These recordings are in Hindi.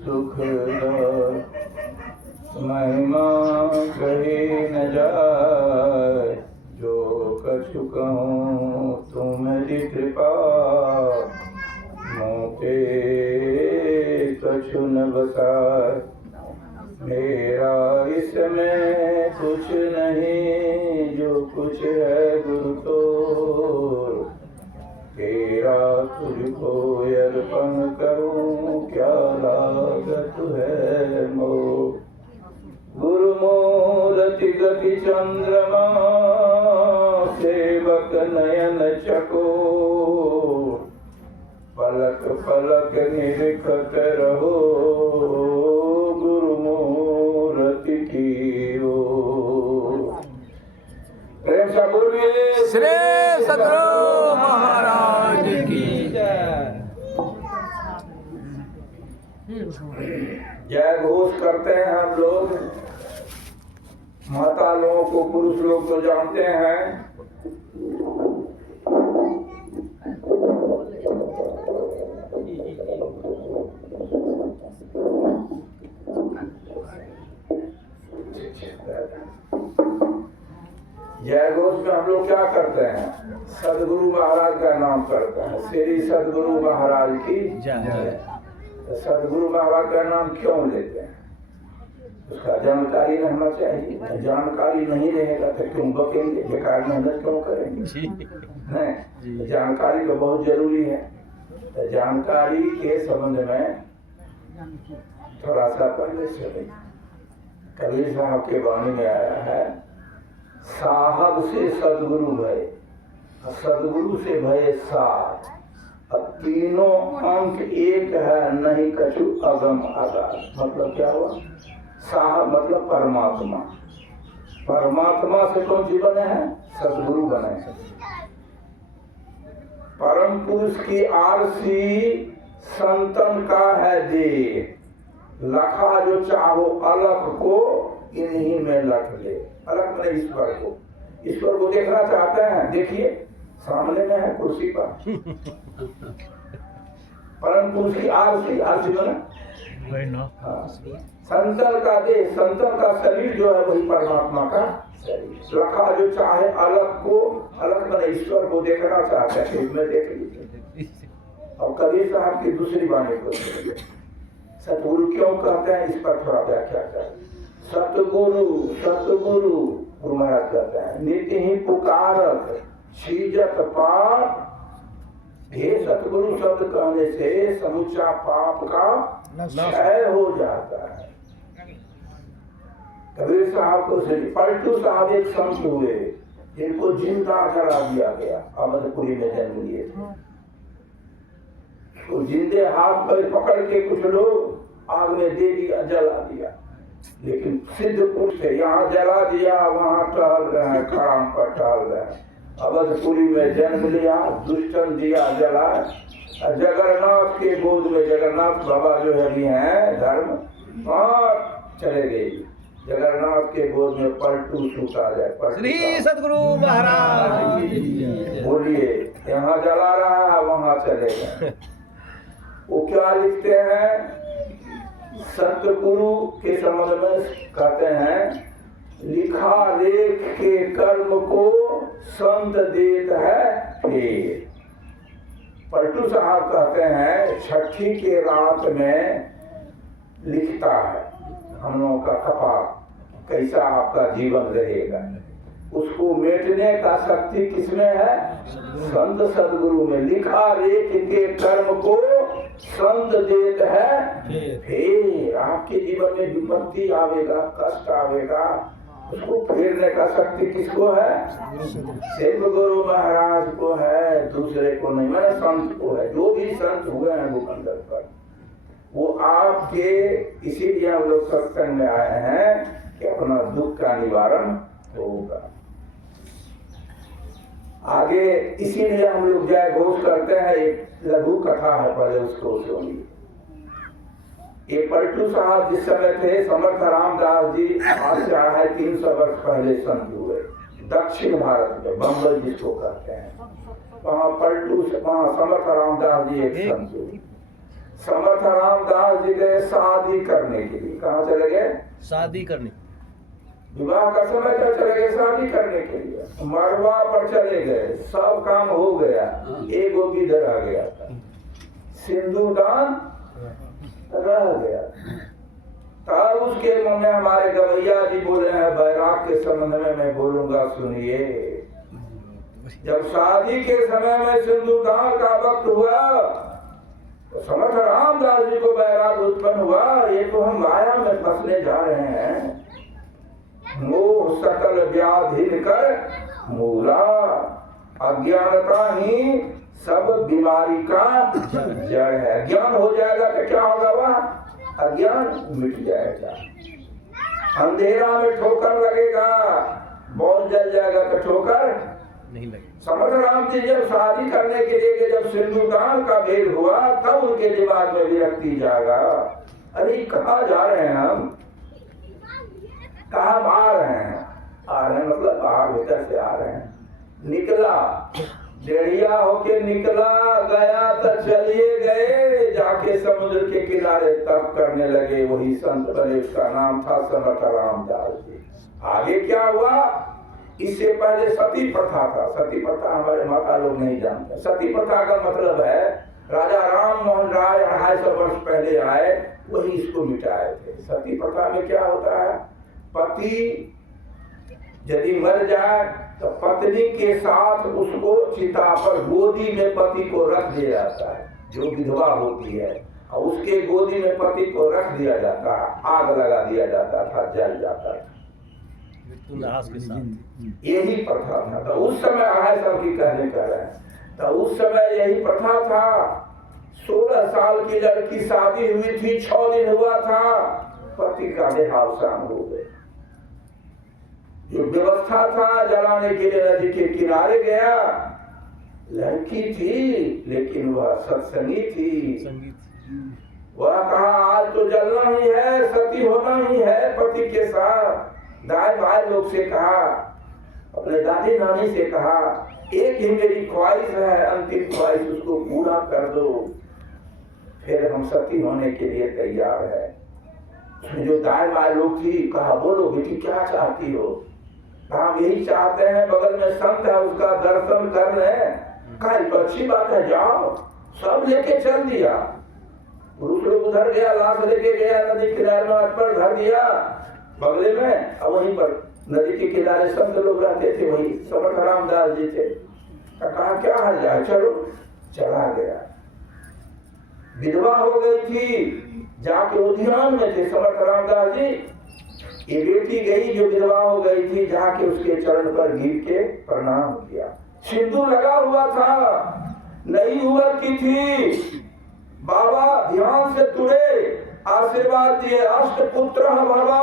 सुखदाय महिमा कही न जाय, जो कछु कहूँ तुम्हारी कृपा, मोटे कछु न बसाय। मेरा इसमें कुछ नहीं, जो कुछ है गुरु तो तेरा तुझको अर्पण करूं, क्या लागत है मोह। गुरु मूरति गति चंद्रमा, सेवक नयन चकोर, पलक पलक निरखत रहो, गुरु मूरति की ओर। प्रेम से बोलिए श्री सद्गुरु महाराज की जय घोष करते हैं हम लोग। माता लोगों को पुरुष लोग तो जानते हैं। जय घोष में हम लोग क्या करते हैं? सदगुरु महाराज का नाम करते हैं। श्री सदगुरु महाराज की जय। सदगुरु महाराज का नाम क्यों लेते हैं? उसका जानकारी रहना चाहिए। जानकारी नहीं रहेगा तो क्यों बकेंगे, बेकार मेहनत क्यों करेंगे? नहीं, जानकारी तो बहुत जरूरी है। जानकारी के संबंध में थोड़ा सा पहले से कबीर साहब के वाणी में आया है, साहब से सदगुरु भय, सदगुरु से भय सार, अब तीनों अंक एक है, नहीं कछु अगम आगार। मतलब क्या हुआ? साहब मतलब परमात्मा। परमात्मा से कौन सी बने हैं? सदगुरु बने हैं। परम पुरुष की आरसी संतन का है दे, लखा जो चाहो अलख को इन्हीं में लख ले। अलख में ईश्वर को, ईश्वर को देखना चाहते हैं? देखिए सामने में है कुर्सी पर। परम पुरुष की आरसी, आरसी बना संतन का देह, संतन का शरीर जो है वही परमात्मा का शरीर। रखा जो चाहे अलग को, अलग मैंने ईश्वर को देखना चाहते हैं, इसमें देख लीजिए। और कबीर साहब की दूसरी वाणी को सतगुरु क्यों कहते हैं, इस पर थोड़ा व्याख्या करें। सतगुरु, सतगुरु गुरु महाराज कहते हैं, नित्य ही पुकारक छीजत पाप। हे सतगुरु शब्द कहने से समूचा पाप का क्षय हो जाता है। कबीर साहब को पलटू साहब एक संत हुए, इनको जिंदा जला दिया गया, अवधपुरी में जन्म लिए थे। तो जिंदे हाथ पर पकड़ के कुछ लोग आग में दे दिया, जला दिया। लेकिन सिद्ध पुरुष थे, यहाँ जला दिया, वहाँ टहल रहे हैं, खड़ाम पर टहल रहे हैं। अवधपुरी में जन्म लिया, दुष्टन दिया जला। जगन्नाथ के गोद में, जगन्नाथ बाबा जो है धर्म, वहाँ चले गए। जगन्नाथ के गोद में पलटू सूता जाए। श्री सद्गुरु महाराज बोलिए, यहाँ जला रहा है, वहाँ चले गए। वो क्या लिखते हैं? सतगुरु के संबंध में कहते हैं, लिखा लेख के कर्म को संत देत है फेर। पलटू साहब कहते हैं, छठी के रात में लिखता है हम लोगों का कपाल, कैसा आपका जीवन रहेगा। उसको मेटने का शक्ति किसमें है? संत सदगुरु में। लिखा लेख के कर्म को संत देत है फिर। आपके जीवन में विपत्ति आवेगा, कष्ट आवेगा, उसको फेरने का शक्ति किसको है? सिर्फ गुरु महाराज को है, दूसरे को नहीं। मैंने संत को है। जो भी संत हुए हैं भूखंडर पर, वो आपके, इसीलिए हम लोग सत्संग में आए हैं कि अपना दुख का निवारण होगा। आगे इसीलिए हम लोग जय घोष करते हैं। एक लघु कथा है, पहले उसको सुनिए। ये पलटू साहब जिस समय थे, समर्थ रामदास जी आज से है 300 वर्ष पहले संत हुए दक्षिण भारत में, बम्बई जिसको कहते हैं। वहाँ पलटू, वहाँ समर्थ रामदास जी एक संत हुए। समर्थ रामदास जी गए शादी करने के लिए। कहाँ चले गए? शादी करने। विवाह का समय तक चले गए शादी करने के लिए। मरवा पर चले गए, सब काम हो गया, एक वो किधर आ गया था, सिंदूरदान रह गया। तब उसके मन में हमारे गवैया जी बोले हैं, बैराग के संबंध में मैं बोलूंगा, सुनिए। जब शादी के समय में सिंदूरदान का वक्त हुआ तो समर्थ रामदास जी को बैराग उत्पन्न हुआ, ये तो हम माया में फंसने जा रहे हैं। मोह सकल व्याधि कर मूला, अज्ञानता ही सब बीमारी का जड़ है। ज्ञान हो जाएगा तो क्या होगा? वह अज्ञान मिट जाएगा। अंधेरा में ठोकर लगेगा, बॉल जल जाएगा तो ठोकर नहीं लगे। समर्थ राम जी जब शादी करने के लिए जब सिंदूरदान का भेद हुआ, तब उनके दिमाग में विरक्ति जागा। अरे कहाँ जा रहे हैं हम, कहाँ आ रहे हैं? आ रहे हैं मतलब बाहर भीतर से आ रहे हैं। निकला डेढ़िया होके निकला, गया तो चलिए गए, जाके समुद्र के किनारे तप करने लगे। वही संत बने, उसका नाम था समर्थ रामदास जी। आगे क्या हुआ? इससे पहले सती प्रथा था। सती प्रथा हमारे माता लोग नहीं जानते। सती प्रथा का मतलब है राजा राम मोहन राय 250 वर्ष पहले आए, वही इसको मिटाए थे। सती प्रथा में क्या होता है? पति यदि मर जाए तो पत्नी के साथ उसको चिता पर गोदी में पति को रख दिया जाता है, जो विधवा होती है, और उसके गोदी में पति को रख दिया जाता है, आग लगा दिया जाता था, जल जाता था। के साथ यही प्रथा था। तो उस समय 250 साल की कहने कर रहे हैं, तो उस समय यही प्रथा था। 16 साल की लड़की शादी हुई थी, 6 दिन हुआ था, पति का देहावसान हो गया। जो व्यवस्था था जलाने के लिए नदी के किनारे गया, लड़की थी लेकिन वह सत्संगी थी। वह कहा आज तो जलना ही है, सती होना ही है पति के साथ। दाई भाई लोग से कहा, अपने दादी नानी से कहा, एक ही मेरी ख्वाहिश है, अंतिम ख्वाहिश, उसको पूरा कर दो, फिर हम सती होने के लिए तैयार है। जो दाई भाई लोग थी, कहा बोलो बेटी क्या चाहती हो? हम यही चाहते हैं, बगल में संत है उसका दर्शन कर लें। कहा तो अच्छी बात है, जाओ। सब लेके चल दिया। पुरुष लोग उधर गया, लाश लेके गया, नदी किनारे में पर धर दिया बगले में, और वहीं पर नदी के किनारे संत लोग रहते थे, वही समर्थ रामदास जी थे। कहा क्या हाल जाए, चलो। चला गया। विधवा हो गई थी, जाके उद्यान में थे समर्थ रामदास जी। ये बेटी गई जो विधवा हो गई थी, जाके उसके चरण पर गिर के प्रणाम किया। सिंदूर लगा हुआ था, नई उम्र की थी। बाबा ध्यान से तुड़े, आशीर्वाद दिए, अष्ट पुत्र भवा,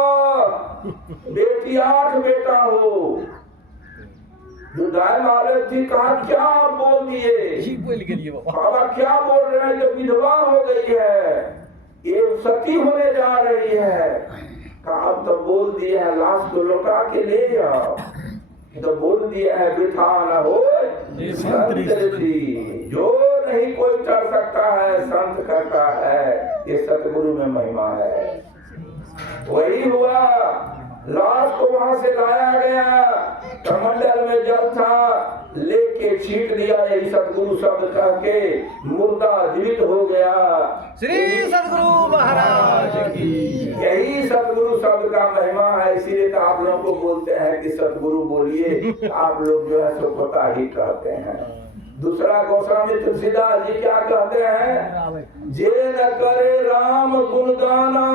बेटी 8 बेटा हो। जो दाई मालिक थी, कहा क्या बोल दिए बाबा, क्या बोल रहे हैं? जो विधवा हो गई है, ये सती होने जा रही है। अब तो बोल दिए है, लाश को लौटा के ले जाओ। तो बोल दिया है, वृथा न हो संत जी, जो नहीं कोई कर सकता है संत करता है। ये सतगुरु में महिमा है। वही हुआ, लाश को वहां से लाया गया, कमंडल में जल था, लेके छीट दिया, यही सतगुरु शब्द कह के मुर्दा जीवित हो गया। श्री सतगुरु महाराज की। यही सतगुरु शब्द का महिमा है। इसीलिए तो आप लोगों को बोलते हैं कि सतगुरु बोलिए, आप लोग जो है सो पता ही कहते हैं। दूसरा गोस्वामी तुलसीदास जी क्या कहते हैं? जे न करे राम गुणगाना,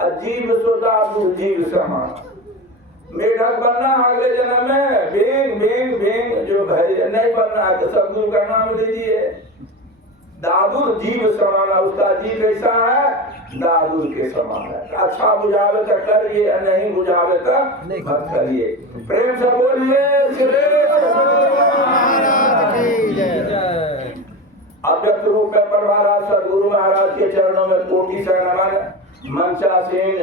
अजीब सुदासु जीव समान। मेढक बनना अगले जन्म में, भेंग भेंग भेंग जो है नहीं बनना है तो सतगुरु का नाम लीजिए। दादुर जीव समान, उसका जीव कैसा है? दादुर के समान है। अच्छा बुझावे तो करिए, नहीं बुझावे तो मत करिए। प्रेम से बोलिए अव्यक्त रूप में परमाराज सदगुरु महाराज के चरणों में कोटि से नमन। मंचासीन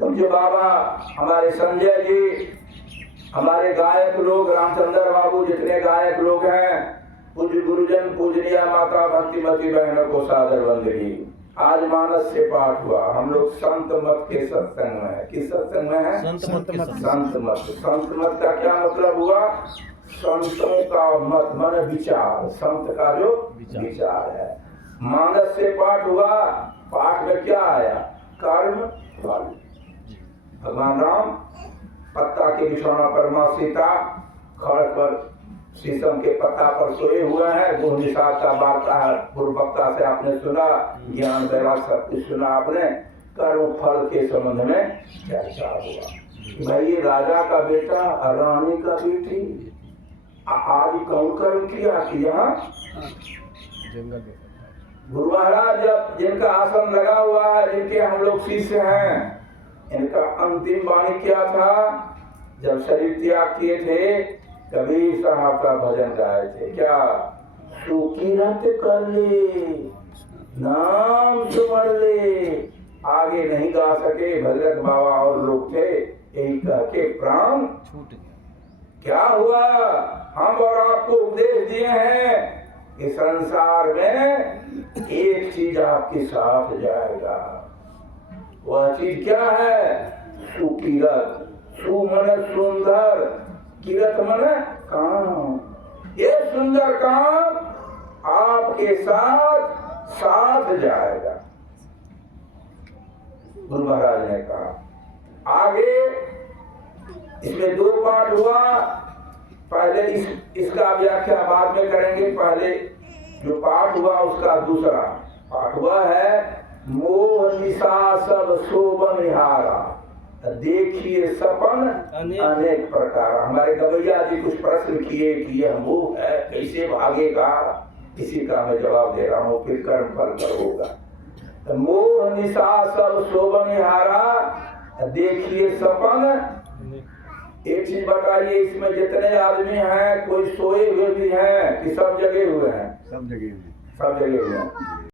पूज्य बाबा हमारे संजय जी, हमारे गायक लोग, रामचंद्र बाबू, जितने गायक लोग हैं, पूज्य गुरुजन, पूजनीय माता, भक्तिमती बहनों को सादर वंदनी। आज मानस से पाठ हुआ। हम लोग संत मत के सत्संग में है। किस सत्संग में है? संत मत के सत्संग। संत मत। संत मत का क्या मतलब हुआ? संतों का मत मन विचार, संत का जो विचार है। मानस से पाठ हुआ। पाठ में क्या आया? कर्म फल। भगवान राम पत्ता के बिछौना पर, मां सीता खड़ पर शीशम के पत्ता पर सोए हुए हैं। वो निषाद का वार्ता है, पूर्व वक्ता से आपने सुना, ज्ञान वैराग सब कुछ सुना आपने। कर्म फल के संबंध में चर्चा हुआ। भाई राजा का बेटा, रानी का बेटी, आज कौन कर्म किया कि यहाँ जंगल में गुरु महाराज जब जिनका आसन लगा हुआ है, जिनके हम लोग शिष्य हैं, इनका अंतिम वाणी क्या था? जब शरीर त्याग किए थे, कबीर साहब का भजन गाए थे। क्या? सुकिरत कर ले, नाम सुमर ले। आगे नहीं गा सके, भगत बाबा और लोग थे, यही कह के प्राण छूट गया। क्या हुआ? हम और आपको उपदेश दिए हैं कि संसार में एक चीज आपके साथ जाएगा। वह चीज क्या है? सुकिरत। सु मन सुंदर, किरत मन काम। ये सुंदर काम आपके साथ जाएगा। गुरु महाराज ने कहा। आगे इसमें दो पाठ हुआ। पहले इसका व्याख्या बाद में करेंगे। पहले जो पाठ हुआ उसका दूसरा पाठ हुआ है, मोह निशा सब शोभन निहारा, देखिए सपन अनेक प्रकार। हमारे गवैया जी कुछ प्रश्न किए कि यह मोह है, कैसे भागेगा? इसी का मैं जवाब दे रहा हूँ, फिर कर्म फल पर होगा। मोह निशा सब शोभन निहारा, देखिए सपन। एक चीज बताइए, इसमें जितने आदमी हैं, कोई सोए हुए भी हैं कि सब जगे हुए हैं? सब जगह सब जगे हुए हैं।